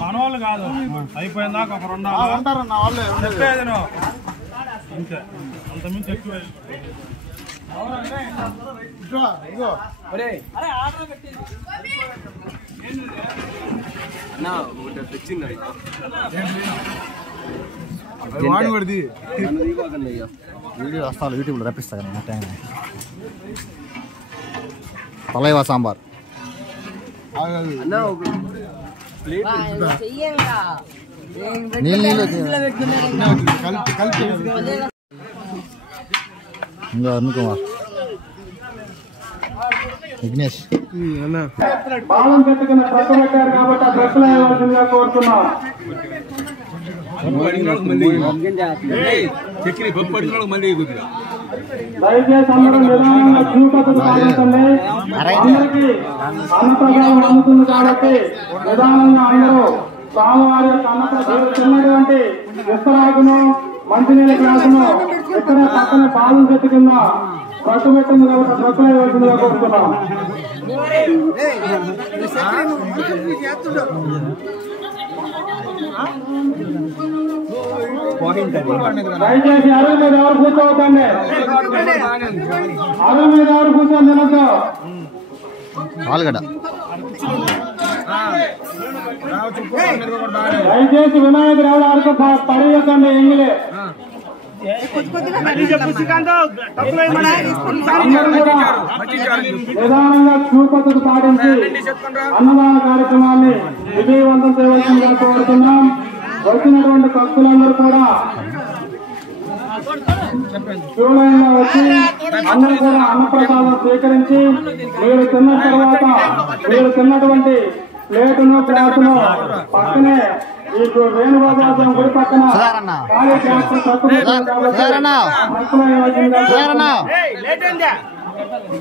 మనవాళ్ళు కాదు అయిపోయిన దాకా ఒక 2 చెప్పేది నువ్వు అంతే అంతమించి ఎక్కువ వీడియో వస్తాను యూట్యూబ్లో రప్పిస్తా కదా నా టైం పలైవా సాంబార్ నీళ్ళు ఇంకా అరుణ్ కుమార్ విఘ్నేష్ బాలం పెట్టుకున్న ట్రక్ పెట్టారు కాబట్టి ఆ ట్రక్ వేయవలసిందిగా కోరుతున్నాం. దయచేసి అందరూ నిదానంగా క్యూ పద్ధతి పాటించండి. అందరికీ అన్నప్రసాదం అందుతుంది కాబట్టి నిదానంగా అందరూ స్వామివారి యొక్క అన్నప్రసాదం తిన్నటువంటి విస్తరాకును మంచినీళ్ళ గ్లాసును ఇక్కడే పక్కన బాలం పెట్టుకున్న ట్రక్ పెట్టింది కాబట్టి ట్రక్ వేయవలసిందిగా కోరుతున్నాం. దయచేసి అరువు మీద ఎవరు కూర్చోవద్దండి. అరువు మీద ఎవరు కూర్చొని తినద్దు. ఆలుగడ్డ దయచేసి వినాయకుడు ఎవరు అరకు పడేయకండి. ఎంగిలే నిదానంగా క్యూ పద్ధతి పాటించి అన్నదాన కార్యక్రమాన్ని విజయవంతం చేయవలసిందిగా కోరుతున్నాం. వచ్చినటువంటి భక్తులందరూ కూడా క్యూలైన్లో వచ్చి అందరూ కూడా అన్నప్రసాదం స్వీకరించి మీరు తిన్న తర్వాత మీరు తిన్నటువంటి ప్లేటును గ్లాసును పక్కనే ఈ వేణుగోపాల గుడి పక్కన ఖాళీ గ్లాసు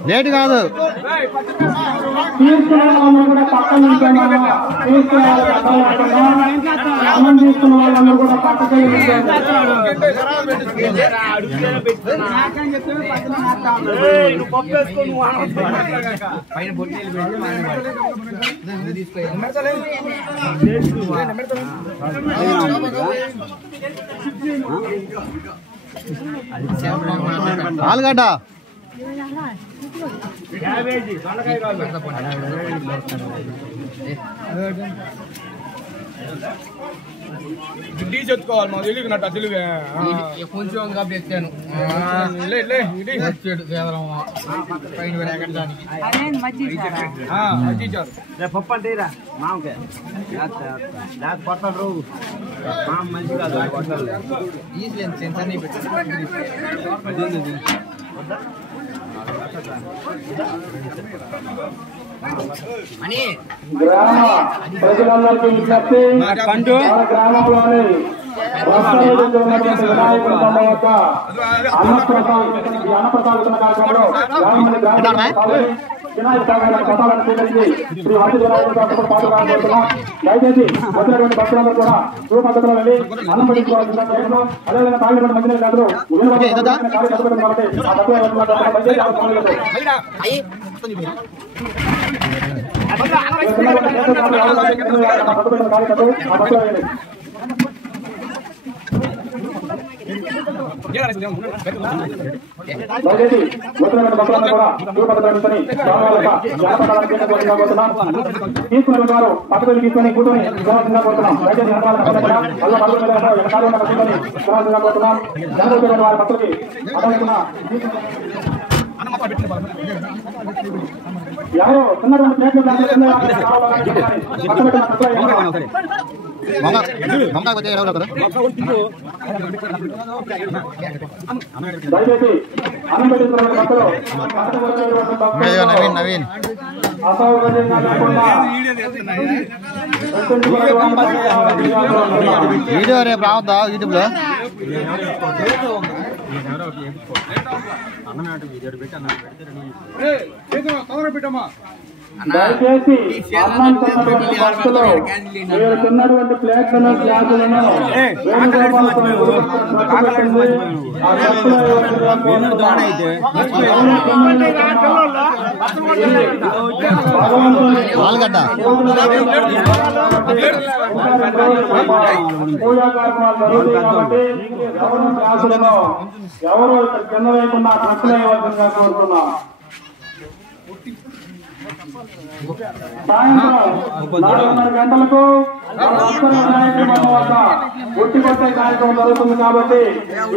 లేట్ కాదు తీసుకునే వాళ్ళందరూ కూడా పక్కన ఉంటున్నారు. తీసుకునే వాళ్ళకి అన్నం తీసుకున్న వాళ్ళందరూ కూడా పక్కకి ఆలుగడ్డ గిడ్డీ చెప్పుకోవాలి మా తెలియనట్టు తెలుగు కొంచెం పెట్టాను పప్పు అంటేరా మామకే కొట్టరు మా మంచి కాదు గ్రామ ప్రజలందరికీ విజ్ఞప్తి. గ్రామంలోని ఉన్నటువంటి వినాయకుడి బొమ్మ వద్ద అన్నప్రసాదిస్తున్న కార్యక్రమంలో వినాయక ప్రసాదాన్ని స్వీకరించి శ్రీ హరి వినాయకుడి పాల్గొనాలనుకుంటున్నాం. దయచేసి వచ్చినటువంటి భక్తులందరూ కూడా శివ పద్ధతిలో వెళ్ళి అన్నం పట్టించుకోవాల్సిన ప్రయత్నం అదేవిధంగా తాగినటువంటి మంచి కాదు కార్యక్రమం కాబట్టి ఆ దయచేసి వచ్చినటువంటి భక్తులందరూ కూడా శివ పద్ధతిని తీసుకున్న వారు పద్ధతులు తీసుకొని కూర్చొని కోరాల్సిందిగా కోరుతున్నాం. దయచేసి కోరాల్సిందిగా కోరుతున్నాం. జనరల్ వారి భక్తులకి అర్థమవుతున్న ఎవరు చిన్నటువంటి ప్లేట్లు దయచేసి అన్నం పెట్టిస్తున్న భక్తులు నవీన్ వీడియో రేపు రావద్దా యూట్యూబ్ లో పెట్టమ్మా దయచేసి అన్నం తిన్నటువంటి భక్తులు మీరు తిన్నటువంటి ప్లేట్లను గ్లాసులను వేణుగోపాల స్వామి గుడి పక్కన పెట్టింది. ఆ భక్తులు ఆలుగడ్డ పూజా కార్యక్రమాలు జరుగుతాయి కాబట్టి ఎవరు గ్లాసులను ఎవరు కింద వేయకుండా ట్రక్కులు వేయవలసిందిగా కోరుతున్నాం. సాయంత్రం 4:30 గంటలకు వద్ద ఉట్టి కొట్టే కార్యక్రమం జరుగుతుంది కాబట్టి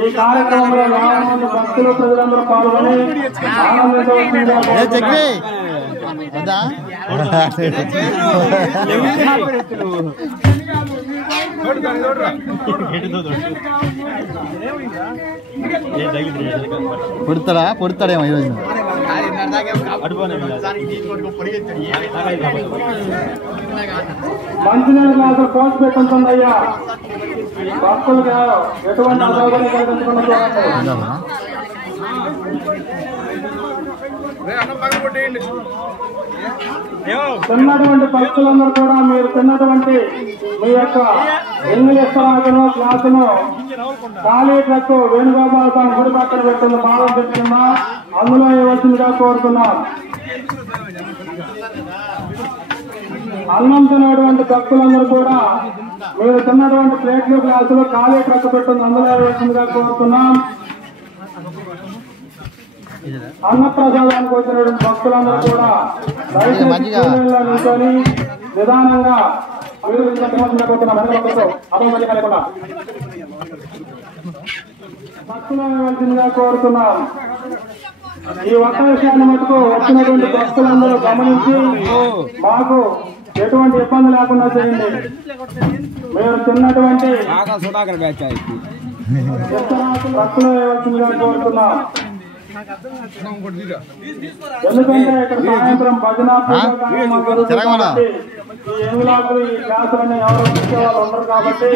ఈ కార్యక్రమంలో 50 మంది భక్తులు ప్రజలందరూ పాల్గొని ఆనందించవలసిందిగా పొడుతాడేమో ఈరోజు. మంచినీళ్ళ గ్లాసులు పోసి పెట్టుంటుంది అయ్యా. భక్తులకు ఎటువంటి అసౌకర్యం కలిగించకుండా చూడండి. తిన్నటువంటి భక్తులందరూ కూడా మీరు తిన్నటువంటి మీ యొక్క ఎంగిలిస్తరాకును గ్లాసును ఖాళీ ట్రక్ వేణుగోపాల స్వామి గుడి పక్కన పెట్టింది మానవ చెప్తున్నా అందులో ఇవ్వాల్సిందిగా కోరుతున్నాం. అన్నం తిన్నటువంటి భక్తులందరూ కూడా మీరు తిన్నటువంటి ప్లేట్లు గ్లాసులు ఖాళీ ట్రక్ పెట్టింది అందులో ఇవ్వాల్సిందిగా కోరుతున్నాం. అన్నప్రసాదానికి వచ్చినటువంటి భక్తులందరూ కూడా నిల్చొని నిదానంగా భక్తులు ఇవ్వాల్సిందిగా కోరుతున్నాం. ఈ ఒక్క విషయాన్ని మటుకు వచ్చినటువంటి భక్తులందరూ గమనించి మాకు ఎటువంటి ఇబ్బంది లేకుండా చేయండి. మీరు తిన్నటువంటి భక్తులు ఇవ్వాల్సిందిగా కోరుతున్నాం. ఎందుకంటే ఇక్కడ సాయంత్రం భజన ఈ ఎంగులాకులు ఈ క్లాసులన్నీ ఎవరు ఇచ్చే వాళ్ళు ఉండరు కాబట్టి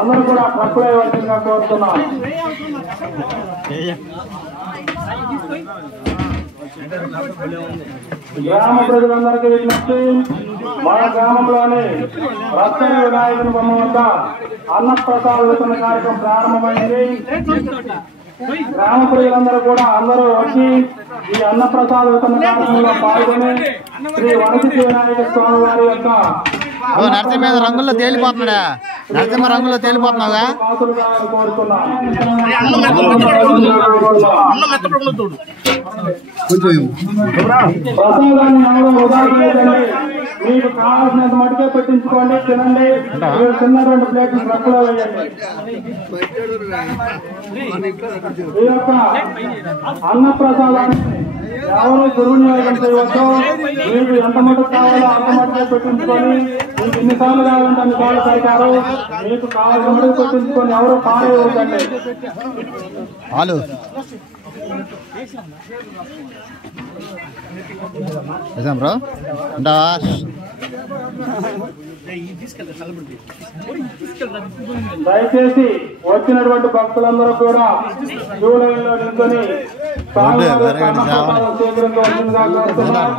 అందరూ కూడా ట్రక్కులు ఇవ్వాల్సిందిగా కోరుతున్నాం. గ్రామ ప్రజలందరికీ విజ్ఞప్తి, మన గ్రామంలోని రత్తని వినాయకుని బొమ్మ వద్ద అన్నప్రసాద వితరణ కార్యక్రమం ప్రారంభమైంది. గ్రామ ప్రజలందరూ కూడా అందరూ వచ్చి ఈ అన్నప్రసాద వితరణ కార్యక్రమంలో పాల్గొని శ్రీ వనసిద్ధి వినాయక స్వామి వారి యొక్క నరసింహ రంగుల్లో తేలిపోతున్నాడా? నరసింహ రంగుల్లో తేలిపోతున్నావుగా? ప్రసాదాన్ని ఎవరు వృధా చేయకండి. మీకు కావాల్సినంత మటుకే పెట్టించుకోండి, తినండి. మీరు తిన్నటువంటి ప్లేట్లు ట్రక్కులో వేయండి. ఈ యొక్క అన్నప్రసాదాన్ని ఎవరు దుర్వినియోగం చేయవద్దు. మీకు ఎంత మటుకు కావాలో అంత మటుకే పెట్టించుకొని మీకు ఎన్నిసార్లు కావాలంటే అన్ని సార్లు పెడతారు. మీకు కావాల్సిన మటుకు పెట్టించుకొని ఎవరు పారేయవద్దండి. బ్రో ఉంటావా? దయచేసి వచ్చినటువంటి భక్తులందరూ కూడా క్యూ లైన్ లో నిల్చొని స్వీకరించవలసిందిగా కోరుతున్నాం.